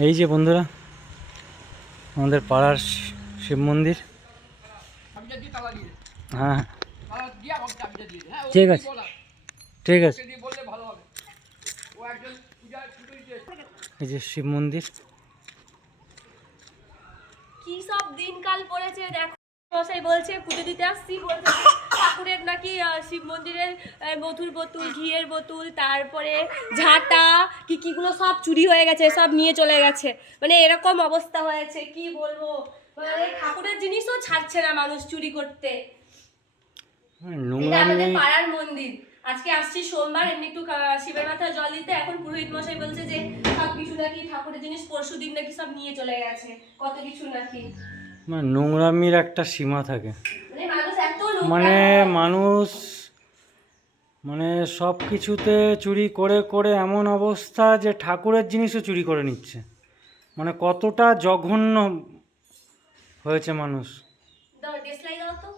এই যে বন্ধুরা, আমাদের পাড়ার শিব মন্দির। হ্যাঁ ঠিক আছে। ঠিক আছে। এই যে শিব মন্দির কি সব দিনকাল পড়েছে, দেখো মশাই বলছে পুজো দিতে আসছি বলছে। ঠাকুরের নাকি শিব মন্দিরের মধুর বোতল ঘিয়ের বোতল তারপরে ঝাঁটা কি কিগুলো সব চুরি হয়ে গেছে সব নিয়ে চলে গেছে। মানে এরকম অবস্থা হয়েছে কি বলব? মানে ঠাকুরের জিনিসও ছাড়ছে না মানুষ চুরি করতে। হ্যাঁ, আমাদের পাড়ার মন্দির। আজকে আসছি সোমবার এমনি একটু শিবের মাথায় জল দিতে। এখন পুরোহিত মশাই বলছে যে সব কিছু নাকি ঠাকুরের জিনিস পরশু দিন নাকি সব নিয়ে চলে গেছে। কত কিছু নাকি। মানে নোংরামির একটা সীমা থাকে। মানে মানুষ মানে মানে সব কিছুতে চুরি করে করে এমন অবস্থা যে ঠাকুরের জিনিসও চুরি করে নিচ্ছে। মানে কতটা জঘন্য হয়েছে মানুষ। দাও দেশলাই দাও তো।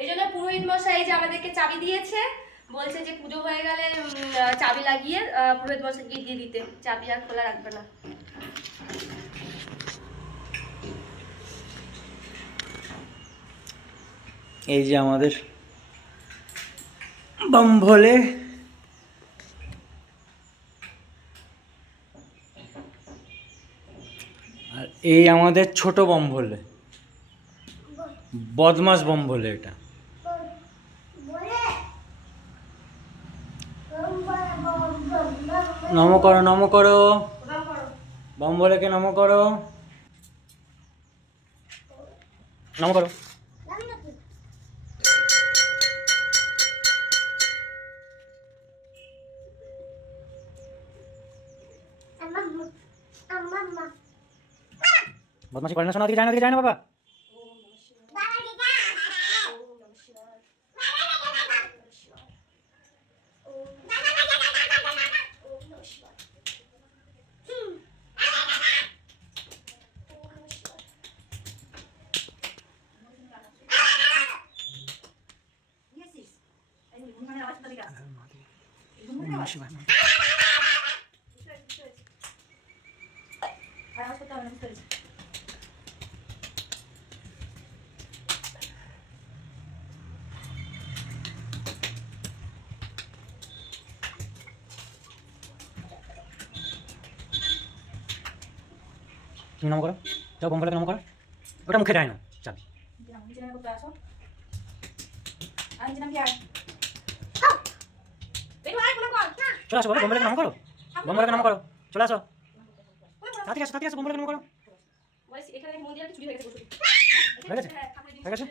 এই জন্য পুরোহিত মশাই যে আমাদেরকে চাবি দিয়েছে বলছে যে পুজো হয়ে গেলে চাবি লাগিয়ে পুরোহিত মশাইকে দিয়ে দিতে। চাবি আর খোলা রাখবে না। এই যে আমাদের বম্ভলে আর এই আমাদের ছোট বম্ভলে বদমাস বম্ভলে এটা। নম করো নম করো। বম্বলেকে নম করো। নম করো। বদমাশি করে না শোনা দিকে যায় না দিকে যায় না বাবা তুমি নম করো? যাও বম্বলাকে নম করো? ওটা মুখে যায় না চাল চলে আসো বলো বম্বলাকে নাম করো। বম্বলাকে নাম করো। চলে আসো। তাড়াতাড়ি আসো তাড়াতাড়ি আসো বম্বলাকে নাম করো। হয়ে গেছে? হয়ে গেছে,